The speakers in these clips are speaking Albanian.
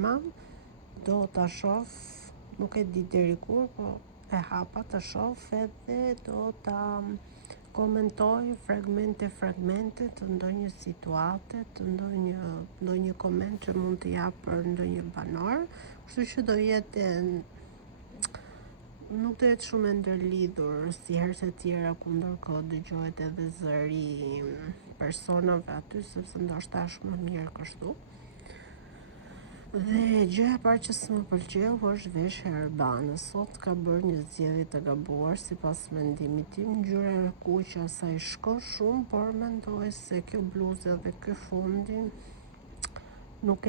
Arma, do ta shoh, nuk e di deri kur, po e hapa të shoh edhe do ta komentoj fragmente të ndonjë situate, të ndonjë koment që mund të jap për ndonjë banor, kështu që do jetë nuk do jetë shumë e ndërlidhur si herët e tjera ku ndërkohë dëgjohet edhe zëri personave aty, sepse ndoshta është më mirë kështu. Dhe gjëja e parë që s'më pëlqeu është veshja e Arbanës. Sot ka bërë një zgjedhje të gabuar sipas mendimit tim. Ngjyra e kuqe asaj shkon shumë, por mendoj se kjo bluzë dhe ky fundi nuk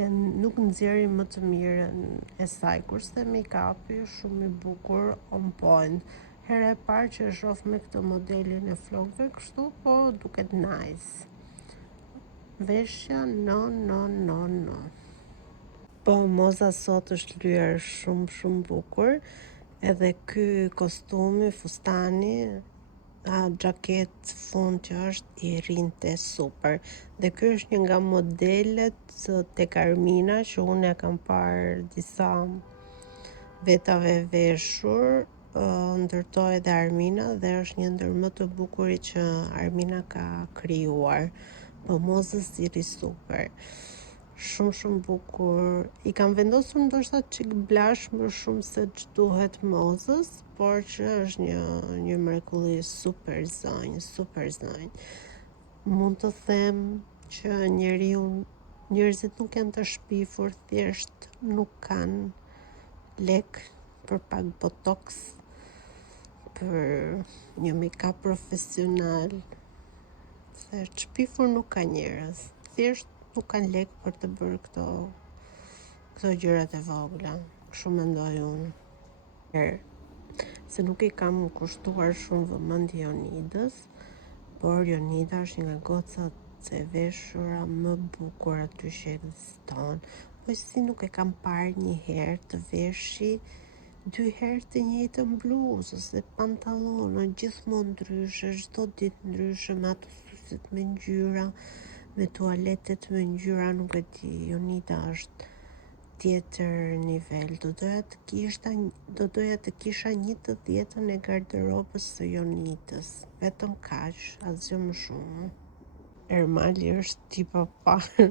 nxjerrin më të mirën e saj, kurse make-upi shumë i bukur, on point. Herë e parë që e shoh me këtë modelin e flokëve kështu, po duket nice. Veshja no. Po moza sot është lyer shumë bukur, edhe ky kostumi, fustani, xhaket fund që është i rinte super. Dhe ky është një nga modelet tek Armina që unë e kam parë disa vetave veshur, ndërtoi edhe Armina dhe është një ndër më të bukurit që Armina ka krijuar. Po mozës i ri super. Shumë bukur. I kam vendosur ndoshta çik blash më shumë se ç'duhet mozës, por që është një mrekulli super zonjë. Mund të them që njerëzit nuk janë të shpifur, thjesht nuk kanë lek për pak botox, për një make-up profesional. Se shpifur nuk ka njerëz, thjesht nuk kanë lek për të bërë këto gjërat e vogla. Kështu mendoj unë. Se nuk i kam kushtuar shumë vëmendje Jonidës, por Jonida është një nga gocat e veshura më bukur aty që ekziston. Po si nuk e kam parë një herë të veshi 2 herë të njëjtën bluzë ose pantallona, gjithmonë ndryshe, çdo ditë ndryshe, me ato syset me ngjyra, me tualetet me ngjyra, nuk e di, Jonida është tjetër nivel. Do doja të kisha 1/10 e garderobës së Jonidës, vetëm kaq, asgjë më shumë. Ermali është tipa parë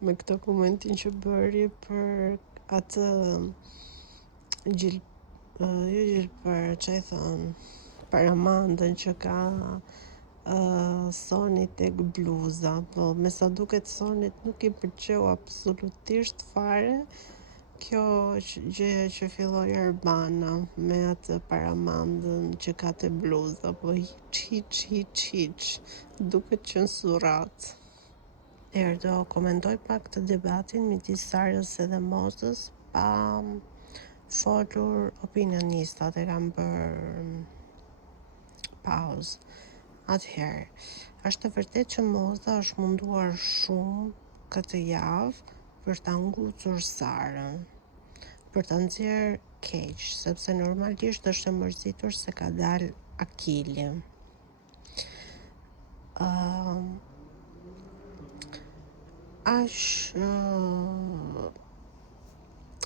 me këtë komentin që bëri për atë paramandën që ka Sonit tek bluza, po me sa duket Sonit nuk i pëlqeu absolutisht fare kjo gjëja që filloi Arbana me atë paramandën që ka te bluza, po hiç, duket censurat. Do komentoj pak të debatin midis Sarës edhe Mozës, pa folur opinionistat, e kam bërë pauzë. Atëherë, është e vërtet që Moza është munduar shumë këtë javë për ta ngucur Sarën, për ta nxjerrë keq, sepse normalisht është e mërzitur se ka dalë Akili.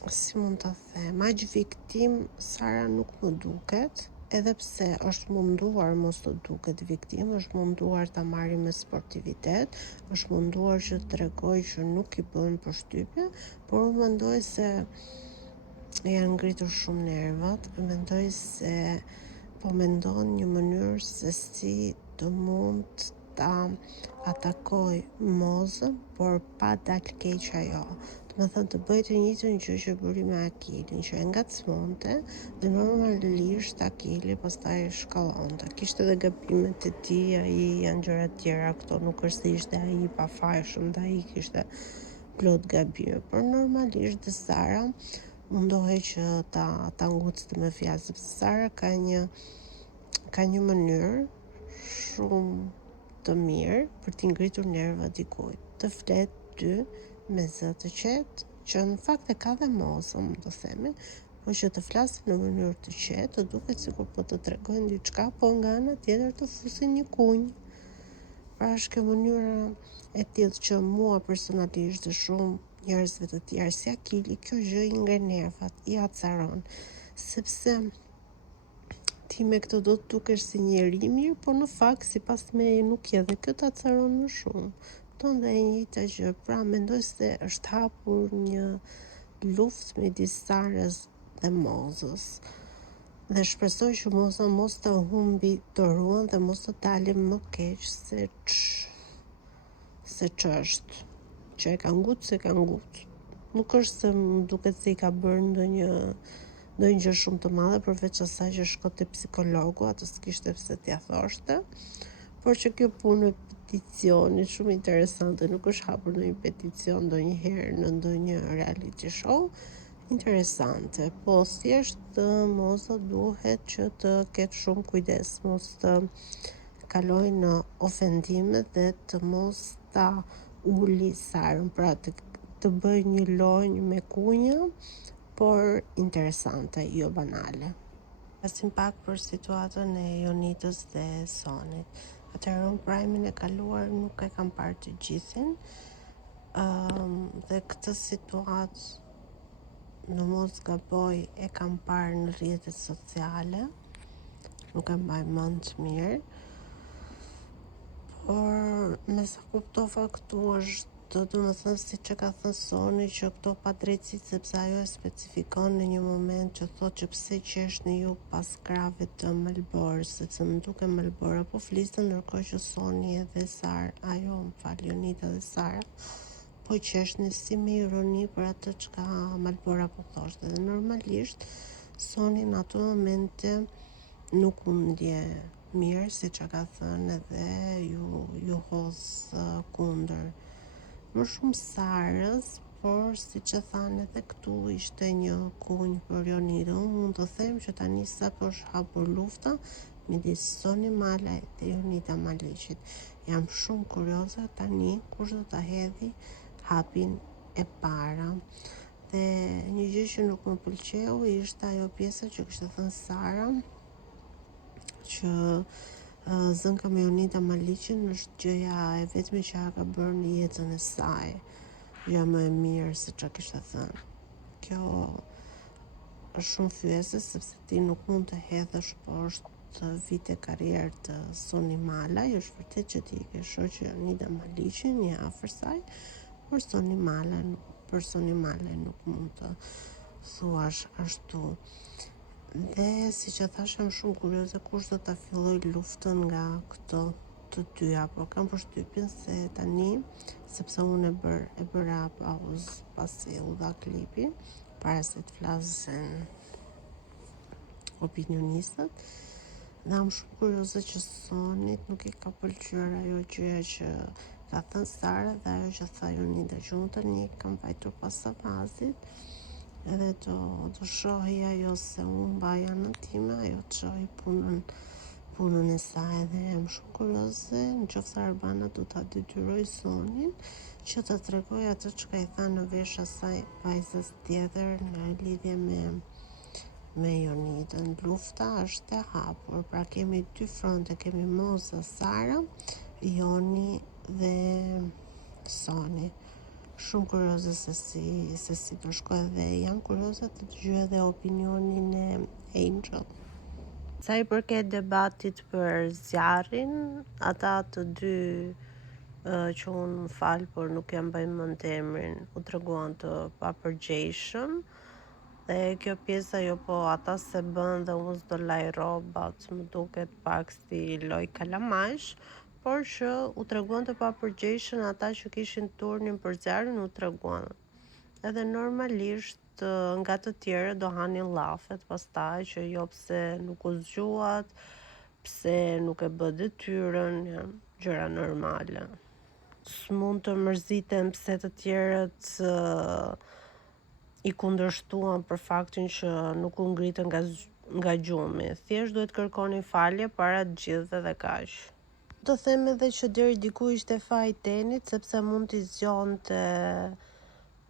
Si mund të them, aq viktim Sara nuk më duket, edhe pse është munduar mos të duket viktim, është munduar ta marrë me sportivitet, është munduar që të tregojë që nuk i bën përshtypje, por unë mendoj se janë ngritur shumë nervat, mendoj se po mendon një mënyrë se si të mund ta atakoj Mozën, por pa dalë keq ajo. Me thënë, të bëjë të njëjtën gjë që bëri me Akilin, që e ngacmonte, dhe normalisht Akili pastaj shkallonte. Kishte edhe gabimet e tij, ai janë gjëra të tjera, këto nuk është se ishte ai i pafajshëm, dhe ai kishte plot gabime, por normalisht dhe Sara mundohej që ta ngucte me fjalë, sepse Sara ka një mënyrë shumë të mirë për t'i ngritur nervat dikujt. Të flet ty me zë të qetë, që në fakt e ka dhe Moza, mund të themi, po që të flasin në mënyrë të qetë, të duket sikur po të tregojnë diçka, po nga ana tjetër të fusin një kunj. Pra është kjo mënyra e tillë që mua personalisht dhe shumë njerëzve të tjerë si Akili, kjo gjë i ngre nervat, i acaron, sepse ti me këtë do të dukesh si njeri mirë, por në fakt sipas meje nuk je, dhe kjo të acaron më shumë. Ton dhe e njëjta gjë, pra mendoj se është hapur një luftë midis Sarës dhe Mozës. Dhe shpresoj që Moza mos të humbi Toruan dhe mos të dalim më keq se ç'është. Që e ka ngutë se ka ngutë. Nuk është se më duket se i ka bërë ndonjë gjë shumë të madhe përveç asaj që shko te psikologu, atë s'kishte pse t'ia thoshte, por që kjo punë e peticionit shumë interesante, nuk është hapur ndonjë peticion ndonjëherë në ndonjë reality show. Interesante, po thjesht Moza duhet që të ketë shumë kujdes, mos të kaloj në ofendime dhe të mos ta uli Sarën, pra të bëj një lojë me kunja, por interesante, jo banale. Flasim pak për situatën e Jonitës dhe Sonit. Atëherë unë Prime-in e kaluar nuk e kam parë të gjithin, dhe këtë situatë në mos gaboj e kam parë në rrjetet sociale, nuk e mbaj mend mirë, por me sa kuptova këtu është, do më thënë si që ka thënë Soni, që këto pa drejtësi, sepse ajo e specifikon në një moment që thot që pse qesh në jug pas krave të Melborës, sepse më duke Melbora po fliste, ndërkohë që Soni edhe Jonita dhe Sara po qeshni si me ironi për atë që ka Malbora po thoshte. Dhe normalisht Soni në ato momente nuk u ndje mirë, si që ka thënë, edhe ju hoz kundër. Më shumë Sarës, por si që thanë edhe këtu ishte një kunjë për Jonitën. Mund të them që tani sapo është hapur lufta midis Soni Malaj dhe Jonita Maliqit. Jam shumë kurioze tani kush do ta hedhi hapin e para. Dhe një gjë që nuk më pëlqeu ishte ajo pjesa që kishte thënë Sara, që zënka me Jonita Maliqin është gjëja e vetme që ka bërë në jetën e saj, gjëja më e mirë se çka kishte thënë. Kjo është shumë fyese, sepse ti nuk mund të hedhësh poshtë vite karrierë të Soni Malaj. Është vërtet që ti ke shoqë Jonita Maliqin, një afër saj, por për Soni Malaj nuk mund të thuash ashtu. Dhe si që thash, jam shumë kurioze kush do ta filloj luftën nga këto të dyja, por kam përshtypjen se tani, sepse unë e bëra pauzë pasi u dha klipi, para se të flasin opinionistët, dhe jam shumë kurioze që Sonit nuk i ka pëlqyer ajo gjëja që ka thënë Sara dhe ajo që tha Jonita, që unë tani kam vajtur pas avazit, edhe do shohi ajo se unë mbaja në time, ajo të shohi punën e saj, dhe jam shumë kurioze nëse Arbana do ta detyroj Sonin që të tregoj atë që ka i tha në vesh asaj vajzës tjetër në lidhje me Jonitën. Lufta është e hapur, pra kemi dy fronte, kemi Moza, Sara, Joni dhe Soni. Shumë kurioze se si do shkojë, dhe jam kurioze të dëgjoj edhe opinionin e Angel. Sa i përket debatit për zjarrin, ata të dy që unë më fal, por nuk jam mbaj mend emrin, u treguan të papërgjeshëm. Dhe kjo pjesa jo, po ata se bën dhe unë s'do laj robat, më duket pak si loj kalamash, por që u treguan të papërgjeshëm ata që kishin turnin për zjarrin, u treguan. Edhe normalisht nga të tjerë do hanin llafet pastaj, që jo pse nuk u zgjuat, pse nuk e bë detyrën, gjëra normale. S'mund të mërzitem pse të tjerët i kundërshtuan për faktin që nuk u ngritën nga gjumi. Thjesht duhet kërkonin falje para të gjithëve dhe kaq. Do them edhe që deri diku ishte faji Tenit, sepse mund t'i zgjonte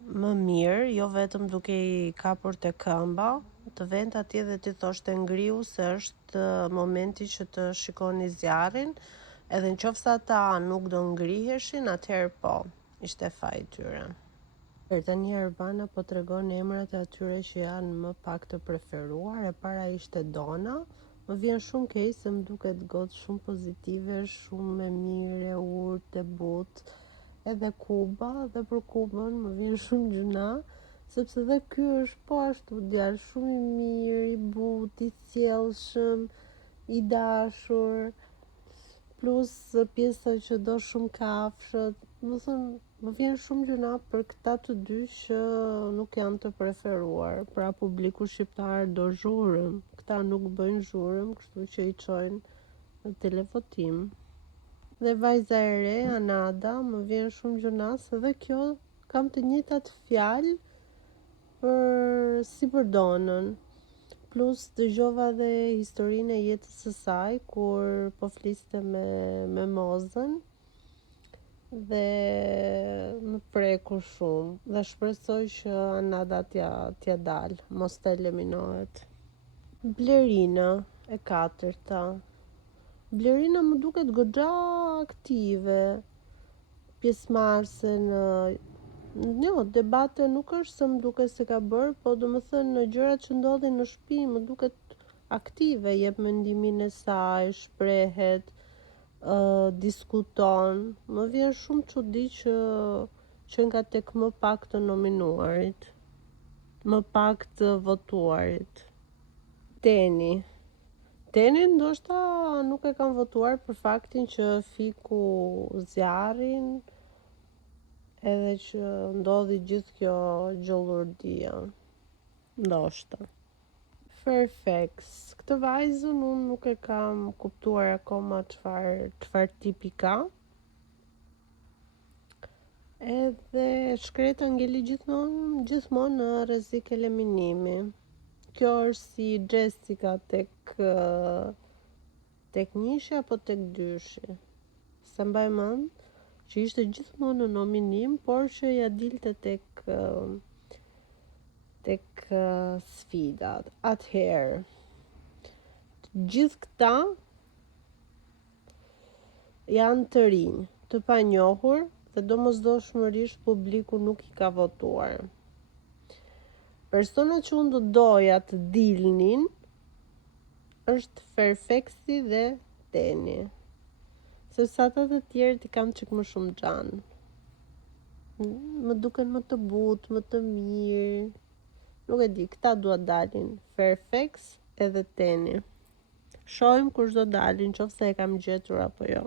më mirë, jo vetëm duke i kapur te këmba, të vend atje dhe t'i thoshte ngriu se është momenti që të shikoni zjarrin, edhe nëse ata nuk do ngriheshin, atëherë po, ishte faji tyre. Tani Arbana po tregon emrat e atyre që janë më pak të preferuar. E para ishte Dona. Më vjen shumë keq se më duket gotë shumë pozitive, shumë e mirë, e urtë, e butë. Edhe Kuba, dhe për Kubën më vjen shumë gjuna, sepse dhe ky është po ashtu djalë shumë i mirë, i butë, i sjellshëm, i dashur, plus pjesa që do shumë kafshët. Më thënë, më vjen shumë gjuna për këta të dy që nuk janë të preferuar. Pra publiku shqiptar do zhurëm, këta nuk bëjnë zhurëm, kështu që i çojnë në televotim. Dhe vajza e re, Anada, më vjen shumë gjuna se dhe kjo kam të njëjtat fjalë si për Donën. Plus dëgjova dhe historinë e jetës së saj kur po fliste me Mozën dhe më preku shumë dhe shpresoj që Anada t'ja dalë, mos të eliminohet. Blerina e katërta. Blerina më duket goxha aktive, pjesëmarrëse në debate. Nuk është se më duket se ka bërë, po do më thënë në gjërat që ndodhin në shtëpi më duket aktive, jep mendimin e saj, shprehet, diskuton. Më vjen shumë çudi që nga tek më pak të nominuarit, më pak të votuarit. Teni ndoshta nuk e kam votuar për faktin që fiku zjarrin edhe që ndodhi gjithë kjo gjollurdia. Ndoshta. Fairfax. Këtë vajzën unë nuk e kam kuptuar akoma çfarë tipi ka. Edhe shkreta ngeli gjithmonë në rrezik eliminimi. Kjo është si Jessica tek njëshi apo tek dyshi. Se mbaj mend që ishte gjithmonë në nominim, por që ja dilte tek sfidat. Atëherë, gjithë këta janë të rinj, të panjohur dhe domosdoshmërisht publiku nuk i ka votuar. Personat që unë do doja të dilnin është Fairfaxi dhe Teni, sepse ata të tjerët i kam çik më shumë xhan. Më duken më të butë, më të mirë. Nuk e di, këta dua dalin, Fairfax edhe Teni. Shohim kush do dalin, qofse e kam gjetur apo jo.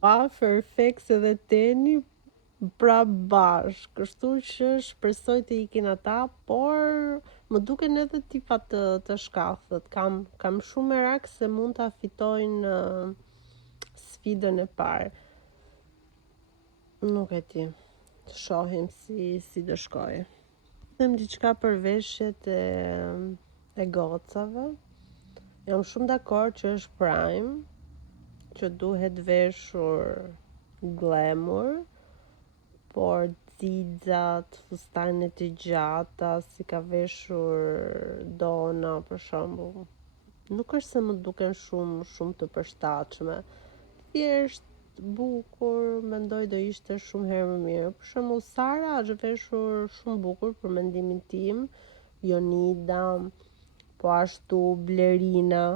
Fairfax edhe Teni pra bashk, kështu që shpresoj të ikin ata, por më duken edhe tipa të shkathët. Kam shumë merak se mund ta fitojnë sfidën e parë. Nuk e di. Shohim si do shkojë. Them diçka për veshjet e gocave. Jam shumë dakord që është prime, që duhet veshur glamour, por xixat, fustanet e gjata, si ka veshur Dona për shembull, nuk është se më duken shumë të përshtatshme. Thjesht bukur, mendoj do ishte shumë herë më mirë. Për shembull Sara është veshur shumë bukur për mendimin tim, Jonida, po ashtu Blerina,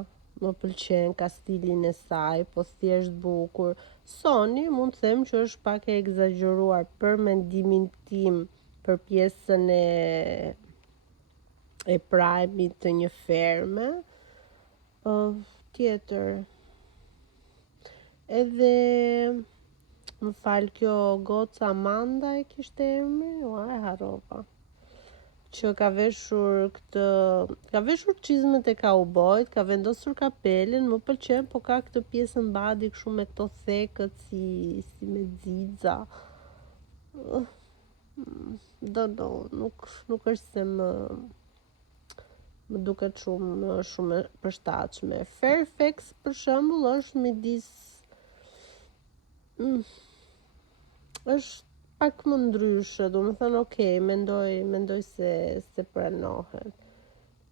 më pëlqen, ka stilin e saj, po thjesht bukur. Soni mund të them që është pak e egzageruar për mendimin tim për pjesën e prime-it të një ferme. Tjetër. Edhe më fal, kjo goca Amanda e kishte emrin, e harrova. Që ka veshur çizmet e kaubojt, ka vendosur kapelen, më pëlqen, po ka këtë pjesën badi kështu me këto thekët si me xixa. Nuk është se më duket shumë e përshtatshme. Fairfax për shembull është midis është pak më ndryshe, do më thënë okay, mendoj se pranohet.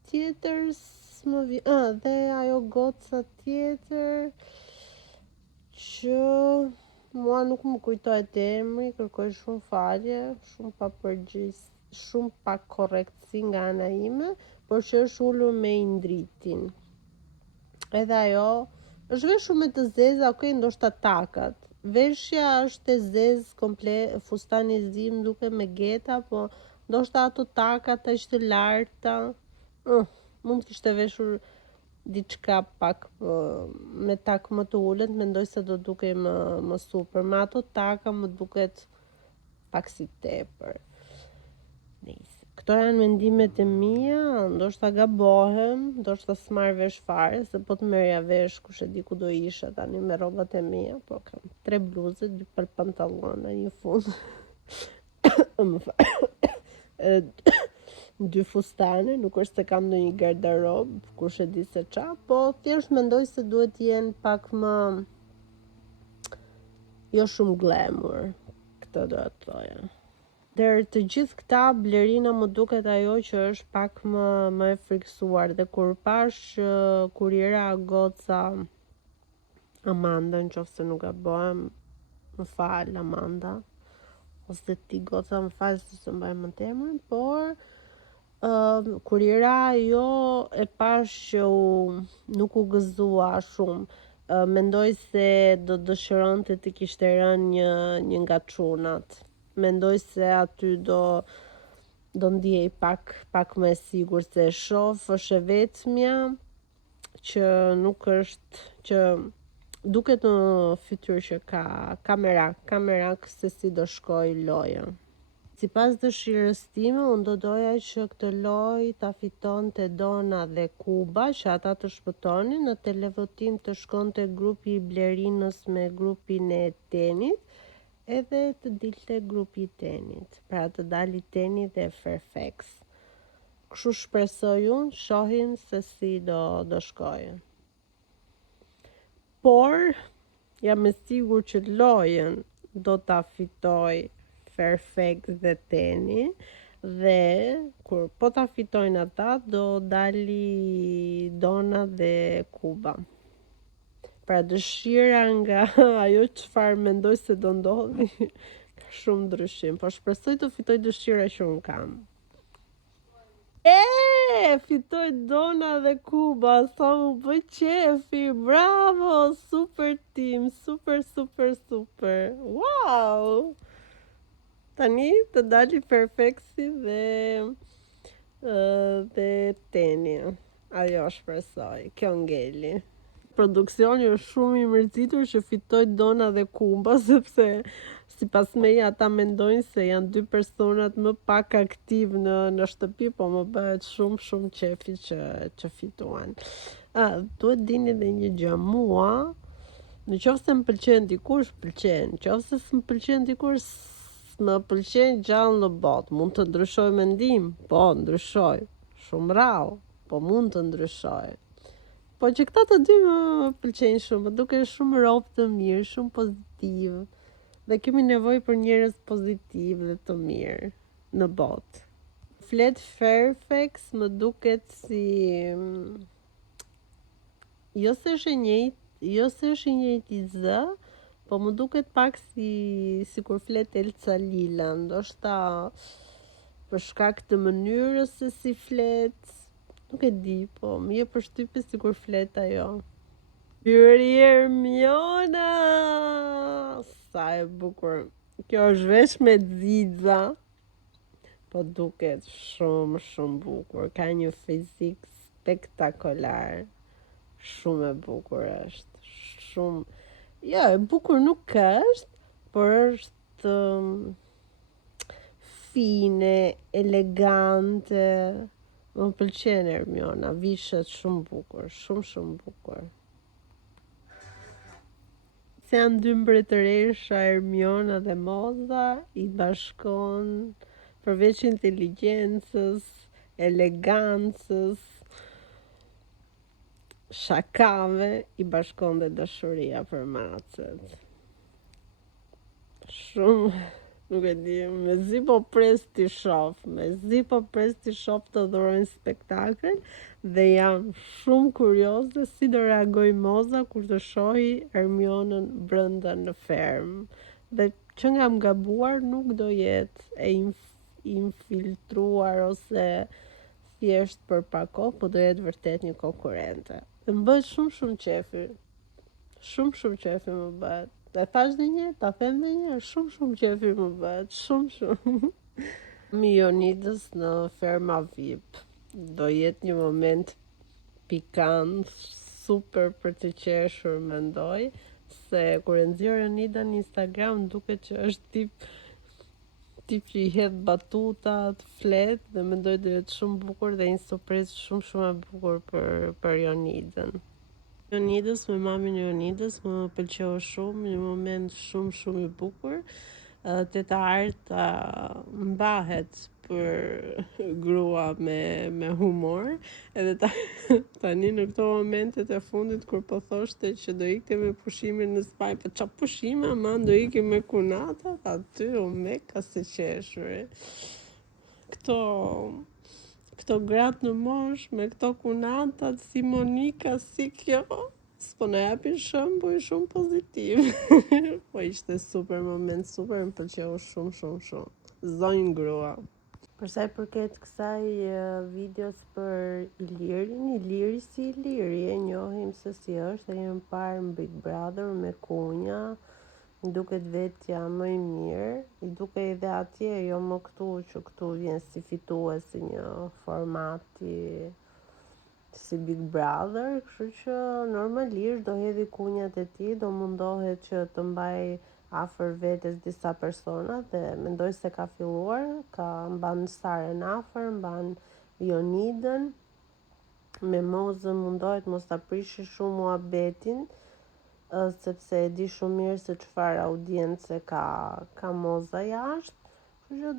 Tjetër s'më vi, dhe ajo goca tjetër që mua nuk më kujtohet emri, kërkoj shumë falje, shumë pa korrektësi nga ana ime, por që është ullur me indritin. Edhe ajo është veshur me të zeza, ndoshta takat. Veshja është e zezë komplet, fustani i zi më duket me geta, po ndoshta ato takat aq të larta, mund të kishte veshur diçka pak me tak më të ulët, mendoj se do dukej më super. Me ato taka më duket pak si tepër. Nice. Këto janë mendimet e mia, ndoshta gabohem, ndoshta s'marr vesh fare, se po të merrja vesh kush e di ku do isha tani me rrobat e mia, po kam 3 bluze, 2 pantallona, një fund. Më fal. 2 fustane, nuk është se kam ndonjë garderob, kush e di se qa, po thjesht mendoj se duhet jenë pak më jo shumë glamour, këtë do të thoja. Dërë të gjithë këta, Blerina më duket ajo që është pak më e friksuar, dhe kur pash kuriera goca Amanda, në qoftë se nuk gabohem, më fal Amanda, ose ti goca më fal se së mbaj më temën, por kuriera jo e pash që nuk u gëzua shumë. Mendoj se do dëshironte të kishte rënë një nga çunat. Mendoj se aty do ndjej pak më e sigur, se e shoh, është e vetmja që nuk është, që duket në fytyrë që ka merak se si do shkoj loja. Sipas dëshirës time, unë do doja që këtë lojë ta fitonte Dona dhe Kuba, që ata të shpëtonin, në televotim të shkonte grupi i Blerinës me grupin e Tenit, edhe të dilte grupi i Tenit, pra të dali Teni dhe Fairfax. Kështu shpresoj unë, shohim se si do shkojë. Por, jam e sigur që lojën do ta fitoj Fairfax dhe Teni, dhe kur po ta fitojnë ata, do dali Dona dhe Kuba. Pra dëshira nga ajo çfarë mendoj se do ndodhi, ka shumë ndryshim, por shpresoj të fitoj dëshira që unë kam. Fitoj Dona dhe Kuba, sa më bëj qefi, bravo, super team, super. Wow! Tani të dali Fairfaxi dhe Teni. Ajo shpresoj, kjo ngeli. Produksioni është shumë i mërzitur që fitoj Dona dhe Kuba, sepse sipas meja ata mendojnë se janë 2 personat më pak aktiv në shtëpi, po më bëhet shumë qefi që fituan. Duhet dini dhe një gjë, mua, në qoftë se më pëlqen dikush, pëlqen, në qoftë se s'më pëlqen dikush, s'më pëlqen gjallë në botë. Mund të ndryshoj mendim, po ndryshoj, shumë rrallë, po mund të ndryshoj. Po që këta të dy më pëlqejnë shumë, më duke shumë robë të mirë, shumë pozitiv, dhe kemi nevojë për njerëz pozitiv dhe të mirë në botë. Flet Fairfax më duket si jo se është i njëjti zë, po më duket pak si kur flet Elca Lila, ndoshta për shkak të mënyrës se si flet. Nuk e di, po më jep përshtypje sikur flet ajo. Yri Ermiona! Sa e bukur. Kjo është vesh me xixa, po duket shumë bukur. Ka një fizik spektakolar. Shumë e bukur është. Shumë. Jo, e bukur nuk është, por është fine, elegante. Më pëlqen Ermiona, vishet shumë bukur, shumë bukur. Se janë 2 mbretëresha, Ermiona dhe Moza, i bashkon përveç inteligjencës, elegancës, shakave, i bashkon dhe dashuria për macet. Shumë Nuk e di, mezi po pres t'i shoh, të dhurojnë spektakël dhe jam shumë kurioze si do reagoj Moza kur të shohi Hermionën brenda në fermë. Dhe që nga më gabuar nuk do jetë e infiltruar ose thjesht për pak kohë, po do jetë vërtet një konkurrente. Dhe më bëhet shumë qefi. Shumë qefi më bëhet. Ta thash dhe një, ta them dhe një, shumë qefi më bëhet, shumë. Mi Jonidës në ferma VIP. Do jetë një moment pikant, super për të qeshur, mendoj, se kur e nxjerr Jonida në Instagram duket që është tip që i hedh batutat, flet dhe mendoj do jetë shumë bukur dhe një surprizë shumë e bukur për Jonidën. Jonidës me mamin Jonidës më pëlqeu shumë, një moment shumë i bukur. Teta Arta mbahet për grua me humor, edhe tani në këto momentet e fundit kur po thoshte që do ikte me pushimin në Spanjë, po çfarë pushime, aman do ikte me kunatat, aty o me ka se qeshur. Këto gratë në mosh me këto kunatat si Monika, si kjo, s'po na japin shembull shumë pozitiv. Po ishte super moment, super më pëlqeu shumë. Zonjë grua. Për sa i përket kësaj videos për Iliri si Iliri, e njohim se si është, e jemi parë në Big Brother me Kunja, duket vetja më i mirë, i duke i dhe atje, jo më këtu, që këtu vjen si fitues si një formati si Big Brother, kështu që normalisht do hedhi kunjat e tij, do mundohet që të mbaj afër vetes disa persona dhe mendoj se ka filluar, mban Saren afër, mban Jonidën, me Mozën mundohet mos ta prishi shumë muhabetin, sepse e di shumë mirë se çfarë audience ka Moza jashtë. Kështu që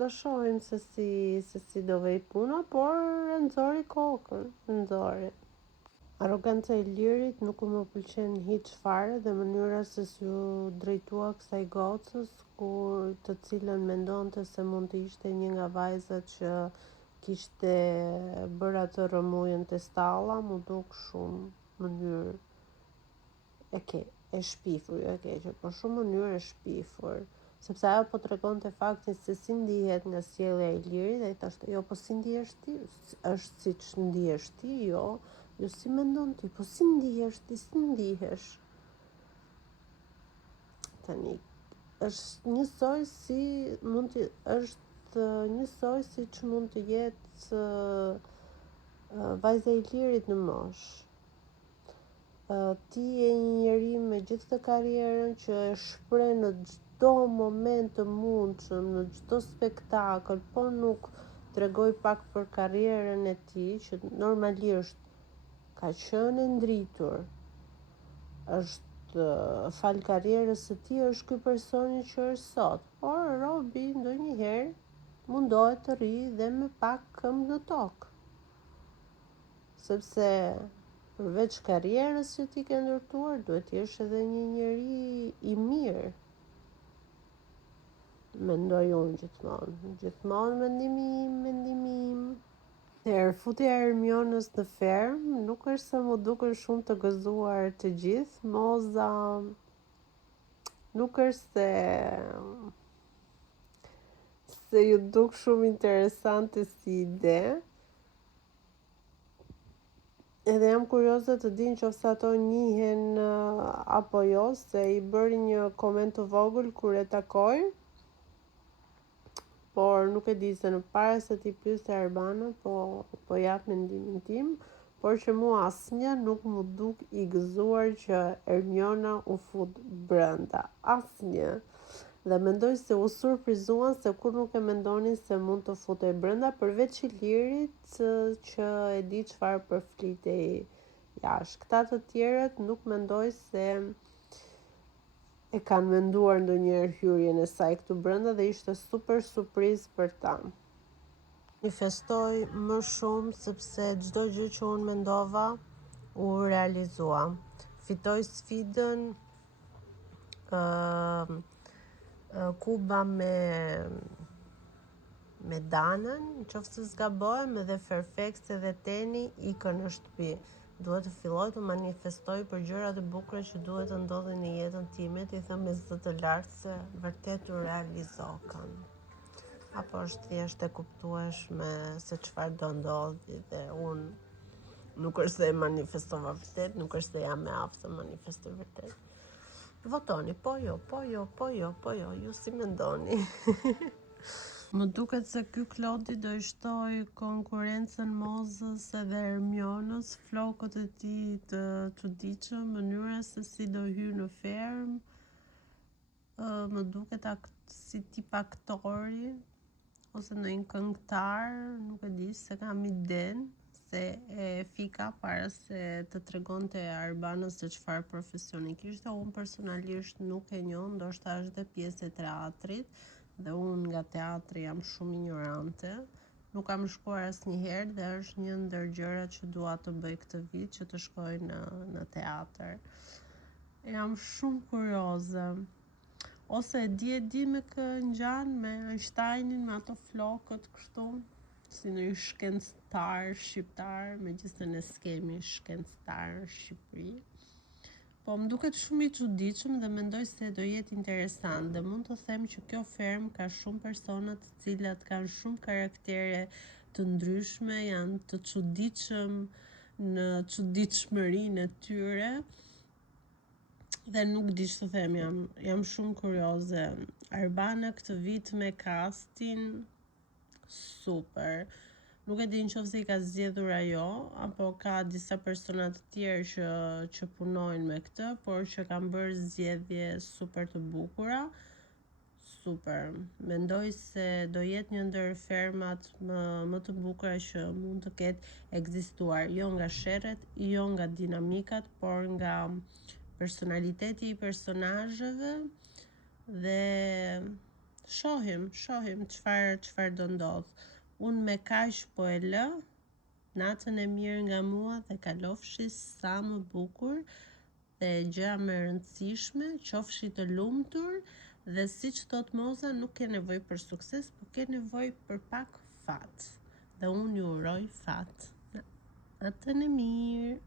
do shohim se si do vej puna, por e nxori kokën, Arroganca e Ilirit nuk më pëlqen hiç fare dhe mënyra se si u drejtua kësaj gocës, të cilën mendonte se mund të ishte një nga vajzat që kishte bërë atë rëmujën te stalla, mu duk shumë mënyrë e shpifur, jo e keqe, por shumë mënyrë e shpifur, sepse ajo po tregonte faktin se si ndihet nga sjellja e Ilirit, dhe i thoshte, jo, po si ndihesh ti? Është siç ndihesh ti? Jo, si mendon ti? Po si ndihesh ti? Si ndihesh? Tani, është njësoj si që mund të jetë vajza e Ilirit në moshë. Ti je një njeri me gjithë të karrierën që e shpreh në çdo moment të mundshëm, në çdo spektakël, po nuk tregoj pak për karrierën e tij, që normalisht ka qenë e ndritur. Është fal karrierës së tij është ky personi që është sot. Por Robi ndonjëherë mundohet të rrijë dhe me pak këmbë në tokë. Sepse përveç karrierës që ti ke ndërtuar, duhet të jesh edhe një njeri i mirë. Mendoj unë gjithmonë mendimi im. Futja e Hermionës në fermë nuk është se më duken shumë të gëzuar të gjithë. Moza nuk është se ju duk shumë interesante si ide. Edhe jam kurioze të di nëse ato njihen apo jo, se i bëri një koment të vogël kur e takoi, por nuk e di se në para se t'i pyeste Arbana, po jap mendimin tim, por që mua asnjë nuk më duk i gëzuar që Hermiona u fut brenda, asnjë. Dhe mendoj se u surprizuan se kur nuk e mendonin se mund të futej brenda, përveç Ilirit që e di çfarë përflitej jashtë. Këta të tjerët nuk mendoj se e kanë menduar ndonjëherë hyrjen e saj këtu brenda dhe ishte super surprizë për ta. Manifestoj më shumë sepse çdo gjë që unë mendova u realizua. Fitoj sfidën kuba me Danën, nëse s'gabohem, edhe Fairfax edhe Teni ikën në shtëpi. Duhet të filloj të manifestoj për gjërat e bukura që duhet të ndodhin në jetën time, i them me zë të lartë se vërtet u realizokën. Apo është thjesht e kuptueshme se çfarë do ndodhi dhe unë nuk është se e manifestova vërtet, nuk është se jam me aftë të manifestoj vërtet. Votoni, po jo, ju si mendoni? Më duket se ky Klodi do i shtoj konkurrencën Mozës edhe Hermionës, flokët e tij të çuditshëm, mënyra se si do hyj në fermë, më duket si tip aktori ose ndonjë këngëtar, nuk e di, se kam iden se e fika para se të tregonte Arbanës se çfarë profesioni kishte. Unë personalisht nuk e njoh, ndoshta është dhe pjesë e teatrit dhe unë nga teatri jam shumë ignorante. Nuk kam shkuar asnjëherë dhe është një ndër gjërat që dua të bëj këtë vit, që të shkoj në teatr. Jam shumë kurioze. Ose e di me kë ngjan me Einsteinin, me ato flokët kështu, si në një shkencëtar shqiptar, megjithëse ne s'kemi shkencëtar në Shqipëri. Po më duket shumë i çuditshëm dhe mendoj se do jetë interesant, dhe mund të them që kjo fermë ka shumë persona të cilat kanë shumë karaktere të ndryshme, janë të çuditshëm në çuditshmërinë e tyre. Dhe nuk di ç'të them, jam shumë kurioze. Arbana këtë vit me castin super. Nuk e di nëse i ka zgjedhur ajo apo ka disa persona të tjerë që punojnë me këtë, por që kanë bërë zgjedhje super të bukura. Super. Mendoj se do jetë një ndër fermat më të bukura që mund të ketë ekzistuar, jo nga sherret, jo nga dinamikat, por nga personaliteti i personazheve, dhe shohim çfarë do ndodh. Unë me kaq po e lë, natën e mirë nga mua dhe kalofshi sa më bukur, dhe gjëja më e rëndësishme, qofshi të lumtur, dhe siç thot Moza, nuk ke nevojë për sukses, por ke nevojë për pak fat. Dhe unë ju uroj fat. Natën e mirë.